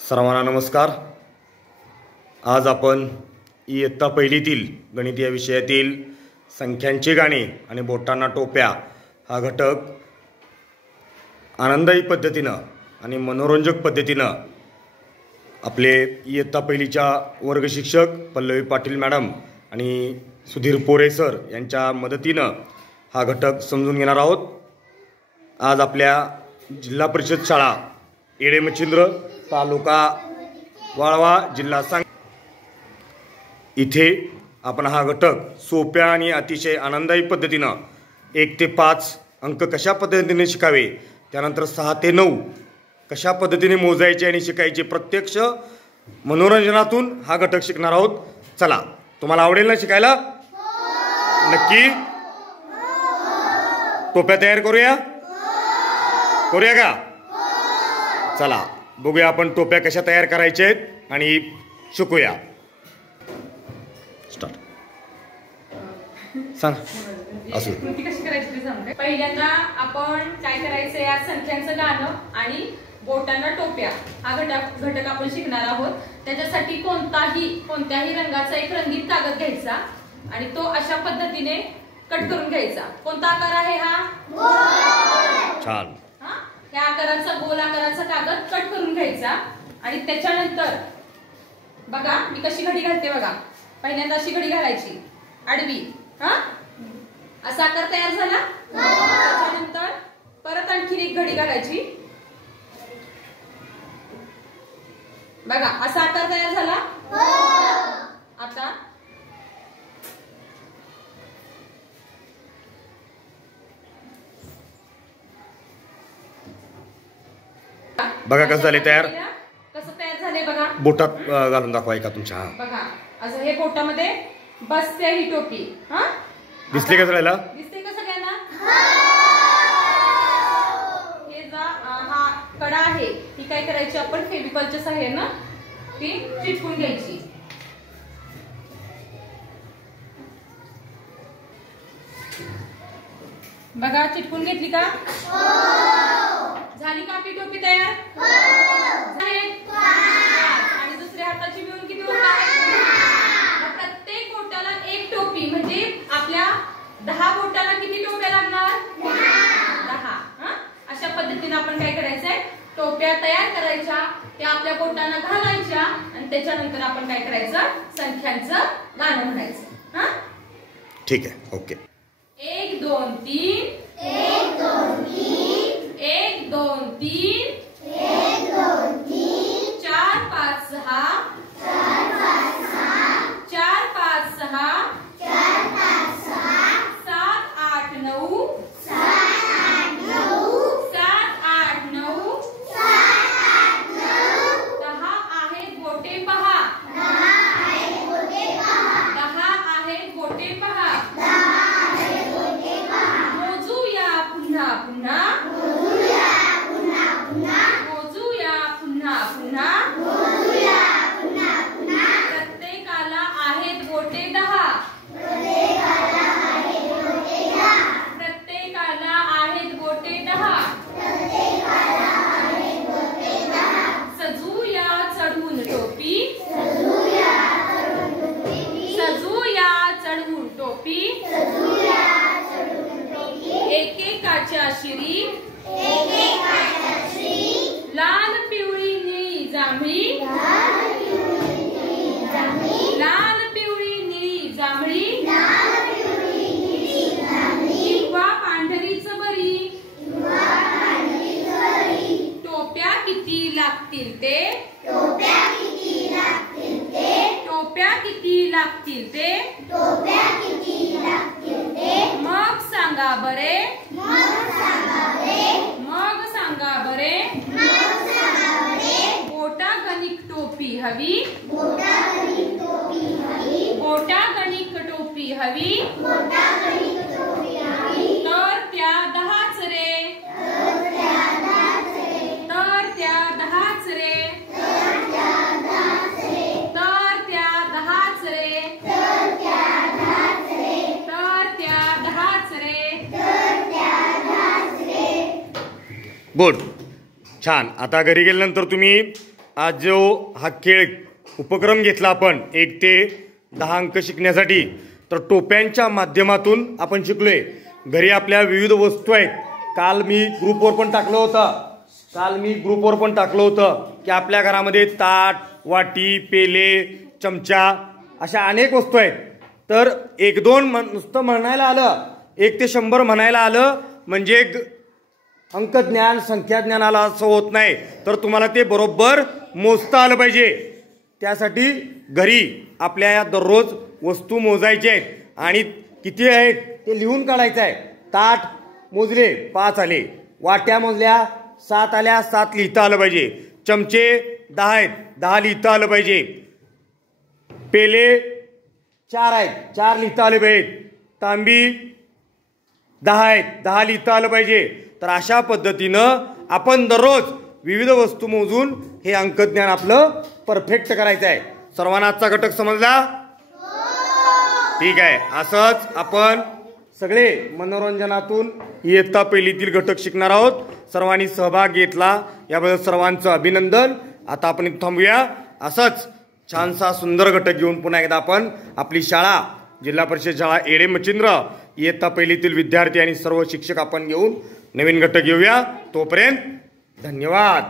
सर्वांना नमस्कार। आज आपण इयत्ता पहिलीतील गणित या विषयातील संख्यांची गाणी आणि बोटांना टोप्या हा घटक आनंददायी पद्धतीनं आणि मनोरंजक पद्धतीनं आपले इयत्ता पहिलीच्या वर्ग शिक्षक पल्लवी पाटील मॅडम आणि सुधीर पोरे सर यांच्या मदतीनं हा घटक समजून घेणार आहोत। आज आपल्या जिल्हा परिषद शाळा येडेमचिंद्र तालुका वाळवा जिल्हा सांगली इथे आपण हा घटक सोप्या आणि अतिशय आनंददायी पद्धतीनं 1 ते 5 अंक कशा पद्धतीने शिकावे, त्यानंतर 6 ते 9 कशा पद्धतीने मोजायचे आणि शिकायचे प्रत्यक्ष मनोरंजनातून हा घटक शिकणार आहोत। चला, तुम्हाला आवडेल ना शिकायला? नक्की टोप्या तयार करूया का? चला बघूया आपण टोप्या कशा तयार करायच्या आहेत आणि शिकूया। स्टार्ट सांग असू कृती कशी करायची ते सांगते। पहिल्यांदा आपण काय करायचं, या संख्यांचं गाणं आणि बोटांना टोप्या हा घटक आपण शिकणार आहोत। त्याच्यासाठी कोणत्याही रंगाचा एक रंगीत कागद घ्यायचा आणि तो अशा पद्धतीने कट करून घ्यायचा। कोणता आकार आहे हा? छान। या आकाराचा गोल आकाराचा कागद कट करून घ्यायचा आणि त्याच्यानंतर बघा मी कशी घडी घालते बघा। पहिल्यांदा अशी घडी घालायची आडवी, असा आकार तयार झाला। त्याच्यानंतर परत आणखी एक घडी घालायची, बघा असा आकार तयार झाला। आता बघा कसं झाले तयार, कसं तयार झाले बघा। बोटात घालून दाखवा एका तुमच्या। बघा असं हे बोटामध्ये बसते ही टोपी। दिसते का सगळ्याला? दिसते का सगळ्यांना? हे हा कडा आहे ही काय करायची आपण फेविकॉलच्या सहाय्याने ती चिटकून घ्यायची। बघा चिटकून घेतली का? झाली का आपली टोपी तयार? आणि दुसऱ्या हाताची मिळून किती होतात? प्रत्येक बोटाला एक टोपी, म्हणजे आपल्या 10 बोटाला किती टोप्या लागणार? 10। अशा पद्धतीने आपण काय करायचंय, टोप्या तयार करायच्या, त्या आपल्या बोटांना घालायच्या आणि त्याच्यानंतर आपण काय करायचं, संख्यांचं गाणं म्हणायचं। ठीक आहे, ओके। 1 2 3 1 2 3 1 2 3 1 2 3 4 5 6 4 5 6 4 5 6 4 5 6 7 8 9 7 8 9 7 8 9 7 8 9 10 आहेत बोटे पहा 10 आहेत बोटे पहा 10 आहेत बोटे पहा 10 आहेत बोटे पहा मोजूया पुन्हा पुन्हा मोजूया पुन्हा पुन्हा मोजूया पुन्हा पुन्हा मोजूया पुन्हा पुन्हा प्रत्येकाला आहेत बोटे 10 प्रत्येकाला आहेत बोटे 10 प्रत्येकाला आहेत बोटे 10 प्रत्येकाला आहेत बोटे 10 सजूया चढून टोपी सजूया चढून टोपी सजूया चढून टोपी सजूया चढून टोपी एकेकाच्या शिरी एकेकाच्या शिरी लाल पिवळी निळी जांभळी लाल पिवळी निळी जांभळी लाल पिवळी निळी जांभळी लाल पिवळी निळी जांभळी किंवा पांढरीच बरी किंवा पांढरीच बरी टोप्या किती लागतील ते टोप्या किती लागतील ते टोप्या किती लागतील ते टोप्या किती लागतील ते मग सांगा बरे मग सांगा बरे मग सांगा बरे मग सांगा बरे बोटा गणिक टोपी हवी बोटा गणिक टोपी हवी बोटा गणिक टोपी हवी बोटा गणिक टोपी हवी तर त्या 10च रे तर त्या 10च रे तर त्या 10च रे तर त्या 10च रे तर त्या 10च रे तर त्या 10च रे तर त्या 10च रे तर त्या 10च रे गुड, छान। आता घरी गेल्यानंतर तुम्ही आज जो हा खेळ उपक्रम घेतला आपण 1 ते 10 अंक शिकण्यासाठी, तर टोप्यांच्या माध्यमातून आपण शिकलोय. घरी आपल्या विविध वस्तू आहेत. काल मी ग्रुपवर पण टाकलं होतं की आपल्या घरामध्ये ताट, वाटी, पेले, चमचा अशा अनेक वस्तू आहेत. तर 1-2 नुसतं म्हणायला आलं, 1 ते 100 म्हणायला आलं म्हणजे अंकज्ञान, संख्याज्ञान आलं असं होत नाही. तर तुम्हाला ते बरोबर मोजता आलं पाहिजे. त्यासाठी घरी आपल्या या दररोज वस्तू मोजायच्या आहेत आणि किती आहेत ते लिहून काढायचं आहे. ताट मोजले 5 आले, वाट्या मोजल्या 7 आल्या, 7 लिहिता आलं पाहिजे. चमचे 10 आहेत, 10 लिहिता आलं पाहिजे. पेले 4 आहेत, 4 लिहिता आले पाहिजेत. तांबी 10 आहेत, 10 लिहिता आलं पाहिजे. तर अशा पद्धतीनं आपण दररोज विविध वस्तू मोजून हे अंकज्ञान आपलं परफेक्ट करायचं आहे. सर्वांना आजचा घटक समजला? ठीक आहे. असंच आपण सगळे मनोरंजनातून इयत्ता पहिलीतील घटक शिकणार आहोत. सर्वांनी सहभाग घेतला याबद्दल सर्वांचं अभिनंदन. आता आपण इथं थांबूया. असंच छानसा सुंदर घटक घेऊन पुन्हा एकदा आपण आपली शाळा, जिल्हा परिषद शाळा येडे मच्छिंद्र, इयत्ता पहिलीतील विद्यार्थी आणि सर्व शिक्षक आपण घेऊन नवीन घटक घेऊया. तोपर्यंत धन्यवाद.